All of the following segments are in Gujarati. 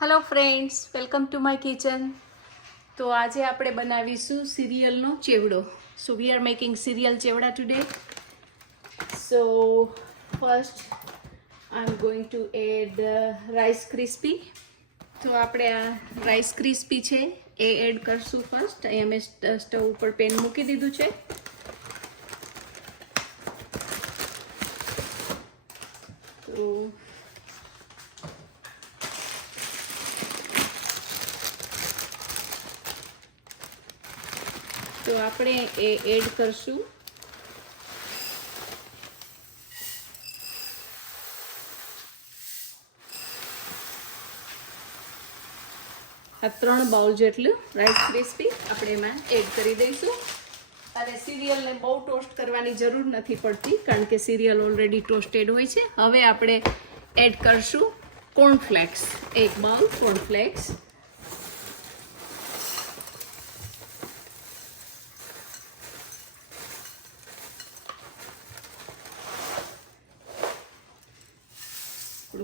Hello friends, welcome to my kitchen. તો આજે આપણે બનાવીશું સિરિયલનો ચેવડો. So we are making cereal chevda today. So first I am going to add rice crispy. તો આપણે આ રાઈસ ક્રિસ્પી છે એ એડ કરશું ફર્સ્ટ. અહીંયા મેં સ્ટવ ઉપર પેન મૂકી દીધું છે. તો આપણે એ એડ કરશું આ 3 બાઉલ જેટલું રાઈસ ક્રિસ્પી આપણે એમાં એડ કરી દઈશું. અને સિરિયલને બહુ ટોસ્ટ કરવાની જરૂર નથી પડતી કારણ કે સિરિયલ ઓલરેડી ટોસ્ટેડ હોય છે. હવે આપણે એડ કરશું cornflakes. 1 bowl cornflakes.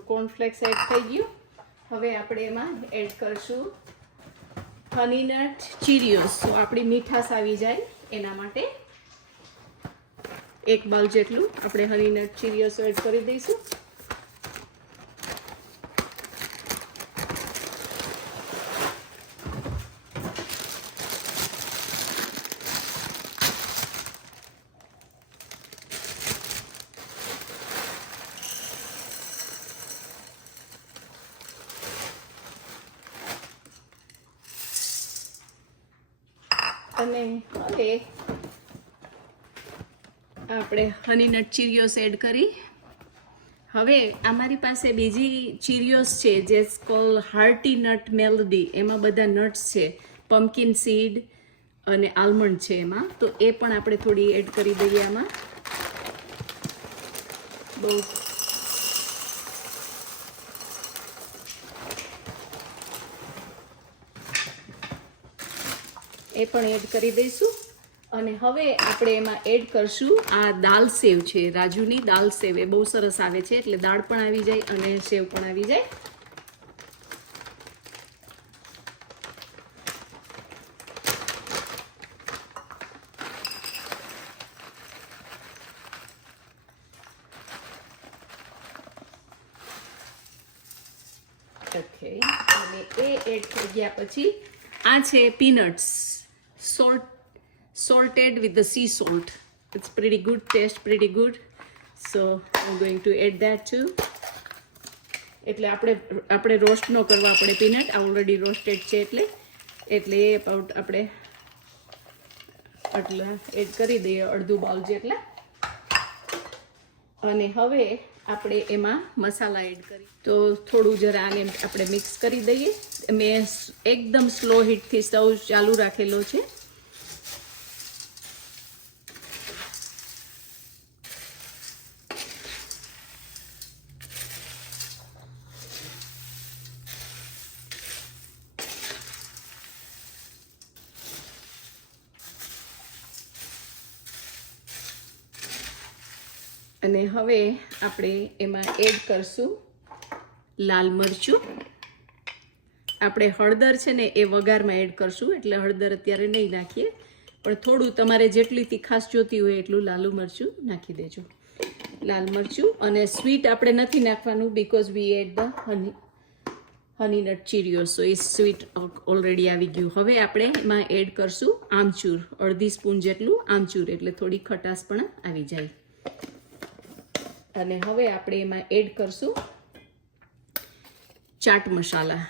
Cornflakes add થઈ ગયું. હવે આપણે એમાં એડ કરશું હનીનટ ચીરિયોસ. તો આપણી મીઠાશ આવી જાય એના માટે 1 બાઉલ જેટલું આપણે હનીનટ ચીરિયોસ એડ કરી દઈશું. અને હવે આપણે હનીનટ ચીરિયોસ એડ કરી. હવે અમારી પાસે બીજી ચીરિયોસ છે જે કોલ હાર્ટી નટ મેલડી. એમાં બધા નટ્સ છે, પમ્પકિન સીડ અને આલમંડ છે એમાં. તો એ પણ આપણે થોડી એડ કરી દઈએ આમાં. બહુ એ પણ એડ કરી દઈશું. અને હવે આપણે એમાં એડ કરશું આ દાલ સેવ છે, રાજુની દાલ સેવ. એ બહુ સરસ આવે છે, એટલે દાળ પણ આવી જાય અને સેવ પણ આવી જાય. ઓકે, અને એ એડ થઈ ગયા પછી આ છે peanuts. salted with the sea salt. It's pretty good taste, pretty good. So I'm going to add that too. એટલે આપણે રોસ્ટ ન કરવા પડે પીનટ, ઓલરેડી રોસ્ટેડ છે એટલે એ આપણે આટલા એડ કરી દઈએ, અડધું બાઉલ જેટલા. અને હવે આપણે એમાં મસાલા એડ કરી. તો થોડું જરા આને આપણે મિક્સ કરી દઈએ. મેં એકદમ સ્લો હીટથી સ્ટવ ચાલુ રાખેલો છે. અને હવે આપણે એમાં એડ કરશું લાલ મરચું. આપણે હળદર છે ને એ વઘારમાં એડ કરશું, એટલે હળદર અત્યારે નહીં નાખીએ, પણ થોડું તમારે જેટલી તીખાશ જોતી હોય એટલું લાલું મરચું નાખી દેજો. લાલ મરચું. અને સ્વીટ આપણે નથી નાખવાનું because we add the Honey Nut Cheerios. So એ સ્વીટ ઓલરેડી આવી ગયું. હવે આપણે એમાં એડ કરશું આમચૂર, અડધી સ્પૂન જેટલું આમચૂર, એટલે થોડી ખટાશ પણ આવી જાય. અને હવે આપણે એમાં એડ કરશું ચાટ મસાલા,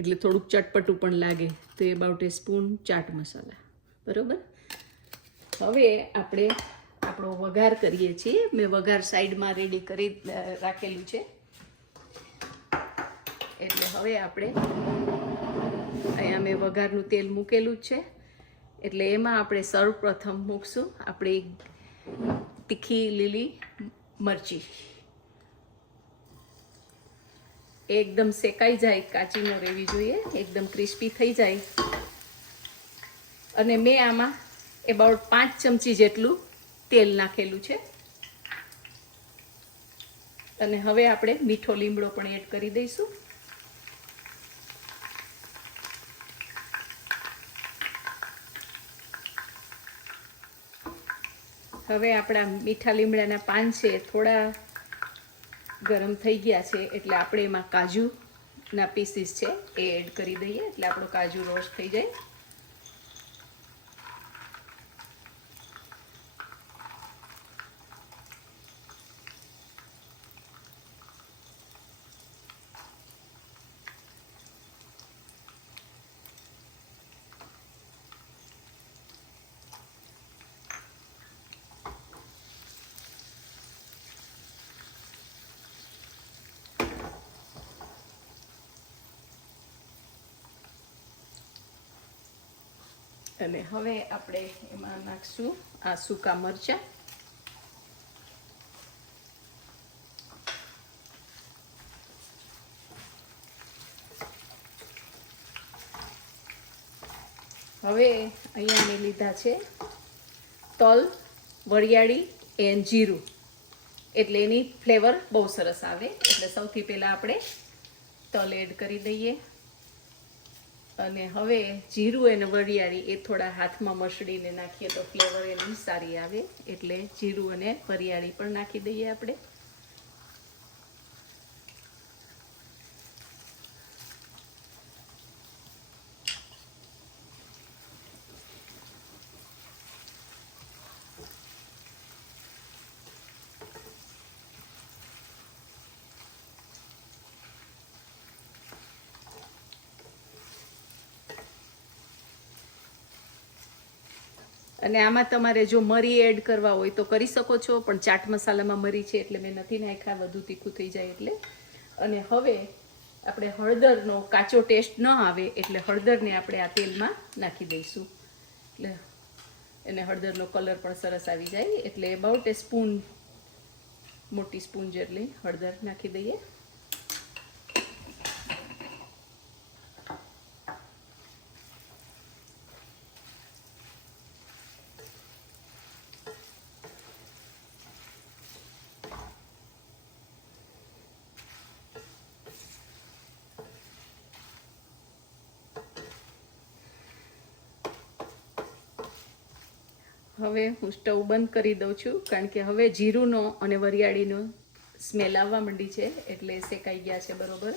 એટલે થોડુંક ચટપટું પણ લાગે. તો અબાઉટ એ સ્પૂન ચાટ મસાલા. બરાબર. હવે આપણે આપણો વઘાર કરીએ છીએ. મેં વઘાર સાઈડમાં રેડી કરી રાખેલું છે. એટલે હવે આપણે અહીંયા મેં વઘારનું તેલ મૂકેલું જ છે, એટલે એમાં આપણે સર્વપ્રથમ મૂકશું આપણે તીખી લીલી મરચી. એકદમ શેકાઈ જાય, કાચી ન રહેવી જોઈએ, એકદમ ક્રિસ્પી થઈ જાય. અને મેં આમાં અબાઉટ 5 ચમચી જેટલું તેલ નાખેલું છે. અને હવે આપણે મીઠો લીમડો પણ એડ કરી દઈશું. હવે આપણા મીઠા લીમડાના પાન છે થોડા ગરમ થઈ ગયા છે, એટલે આપણે એમાં કાજુના પીસીસ છે એ એડ કરી દઈએ, એટલે આપણો કાજુ રોસ્ટ થઈ જાય. અને હવે આપણે એમાં નાખશું આ સૂકા મરચાં. હવે અહીંયા મેં લીધા છે તલ, વરિયાળી એન્ડ જીરું, એટલે એની ફ્લેવર બહુ સરસ આવે. એટલે સૌથી પહેલાં આપણે તલ એડ કરી દઈએ, અને હવે જીરું અને વરિયાળી એ થોડા હાથમાં મસળીને નાખીએ તો ફ્લેવર એની સારી આવે, એટલે જીરું અને વરિયાળી પણ નાખી દઈએ આપણે. અને આમાં તમારે જો મરી એડ કરવા હોય તો કરી શકો છો, પણ ચાટ મસાલામાં મરી છે એટલે મેં નથી નાખ્યા, વધુ તીખું થઈ જાય એટલે. અને હવે આપણે હળદરનો કાચો ટેસ્ટ ન આવે એટલે હળદરને આપણે આ તેલમાં નાખી દઈશું, એટલે એને હળદરનો કલર પણ સરસ આવી જાય. એટલે અબાઉટ એ સ્પૂન, મોટી સ્પૂન જેટલી હળદર નાખી દઈએ. હવે હું સ્ટવ બંધ કરી દઉં છું, કારણ કે હવે જીરુંનો અને વરિયાળીનો સ્મેલ આવવા માંડી છે, એટલે શેકાઈ ગયા છે બરોબર.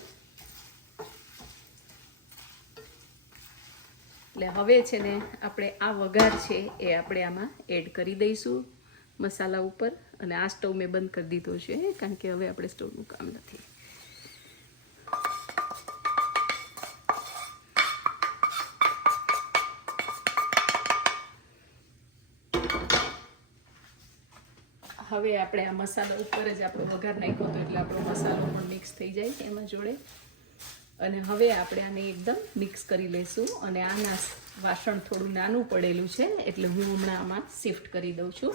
એટલે હવે છે ને આપણે આ વઘાર છે એ આપણે આમાં એડ કરી દઈશું મસાલા ઉપર. અને આ સ્ટવ મેં બંધ કરી દીધો છે, કારણ કે હવે આપણે સ્ટવનું કામ નથી. હવે આપણે આ મસાલા ઉપર જ આપણો વઘાર નાખ્યો હતો, એટલે આપણો મસાલો પણ મિક્સ થઈ જાય એમાં જોડે. અને હવે આપણે આને એકદમ મિક્સ કરી લઈશું. અને આના વાસણ થોડું નાનું પડેલું છે, એટલે હું હમણાં આમાં શિફ્ટ કરી દઉં છું.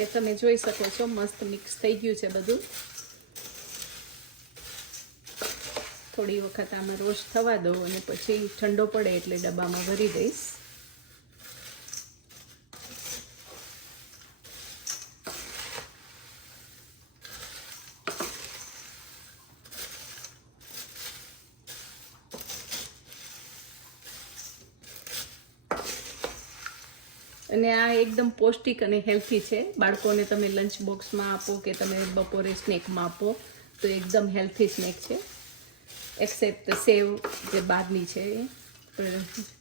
એટલે તમે જોઈ શકો છો મસ્ત મિક્સ થઈ ગયું છે બધું. થોડી વખત આમાં રોસ્ટ થવા દો, અને પછી ઠંડો પડે એટલે ડબ્બામાં ભરી દઈશ. અને આ એકદમ પૌષ્ટિક અને હેલ્થી છે. બાળકોને તમે લંચ બોક્સમાં આપો કે તમે બપોરે સ્નેકમાં આપો તો એકદમ હેલ્થી સ્નેક છે. એક્સેપ્ટ સેવ જે બહારની છે,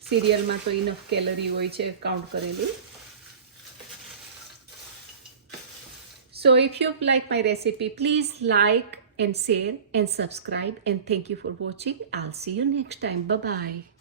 સિરિયલમાં તો ઇનફ કેલરી હોય છે કાઉન્ટ કરેલી. So if you like my recipe, please like and share and subscribe, and thank you for watching. I'll see you next time. Bye bye.